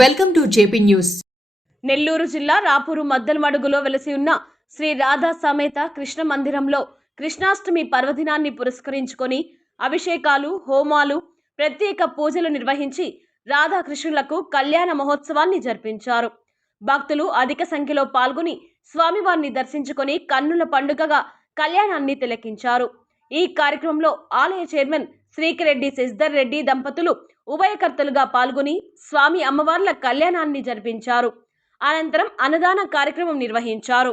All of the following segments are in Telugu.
Welcome to JP news. Nellore జిల్లా రాపూరు మద్దలమడుగులో వెలసి ఉన్న శ్రీ రాధా సమేత కృష్ణ మందిరంలో కృష్ణాష్టమి పర్వదినాన్ని పురస్కరించుకొని అభిషేకాలు హోమాలు ప్రత్యేక పూజలు నిర్వహించి రాధాకృష్ణులకు కళ్యాణ మహోత్సవాన్ని జరిపించారు. భక్తులు అధిక సంఖ్యలో పాల్గొని స్వామివారిని దర్శించుకొని కన్నుల పండుగగా కళ్యాణాన్ని తిలకించారు. ఈ కార్యక్రమంలో ఆలయ చైర్మన్ శ్రీకిరెడ్డి శశిధర్ రెడ్డి దంపతులు ఉభయకర్తలుగా పాల్గొని స్వామి అమ్మవార్ల కళ్యాణాన్ని జరిపించారు. అనంతరం అన్నదాన కార్యక్రమం నిర్వహించారు.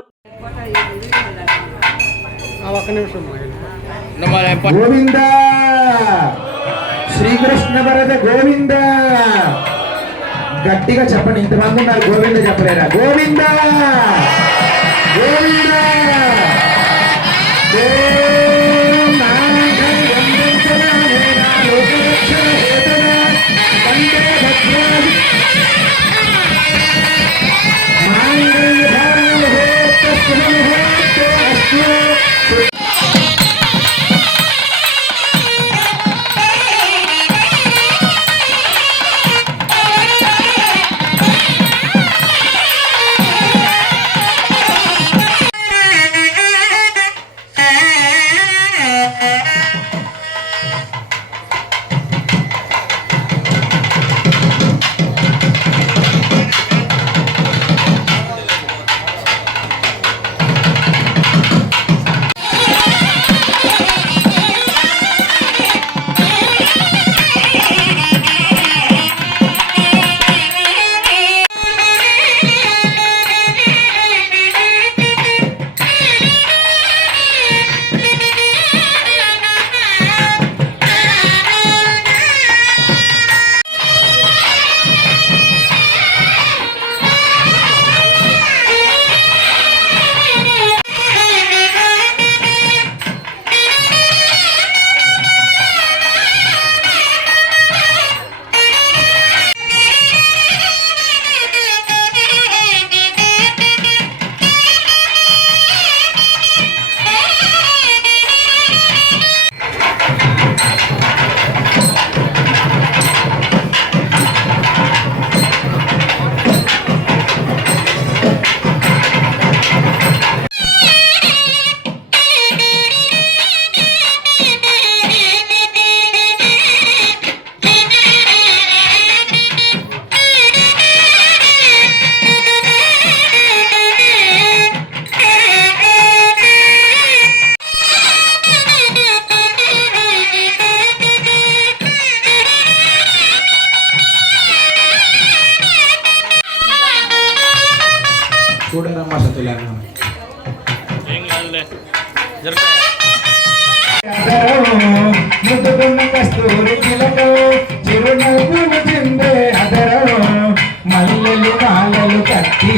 గోవింద! శ్రీకృష్ణ వరద గోవింద! గట్టిగా చెప్పండి ఇంతమంది ఉన్నారు గోవింద చెప్పలేరా? గోవింద! గోవింద! చూడరమ్మా సతులను ఏం కాదులే ముద్దుకున్న కస్తూరి చిలకో చిరునవ్వులు చిందే అదరో మల్లెలు మాలలు కట్టి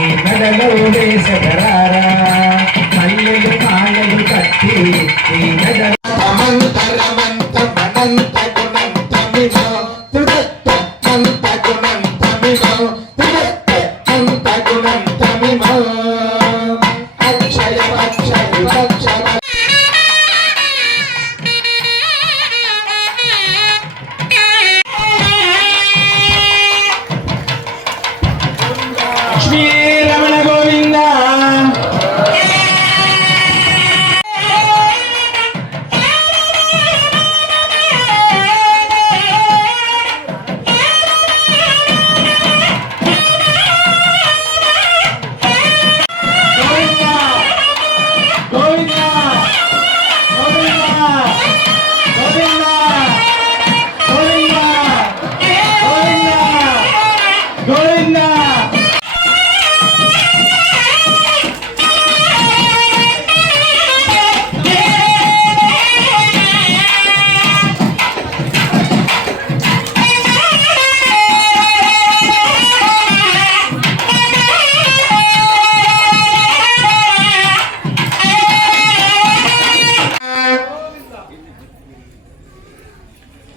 ఈ మెడలో వేసగరారా మల్లెలు మాలలు కట్టి ఈ మెడలో అమంతరమంత మనంత Yeah.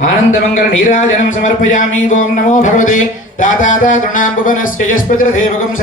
ఆనందమంగళ నీరాజనం సమర్పయామి. ఓం నమో భగవతే. దాతాదా తృణాం భువనస్య యస్పతిరదేవకం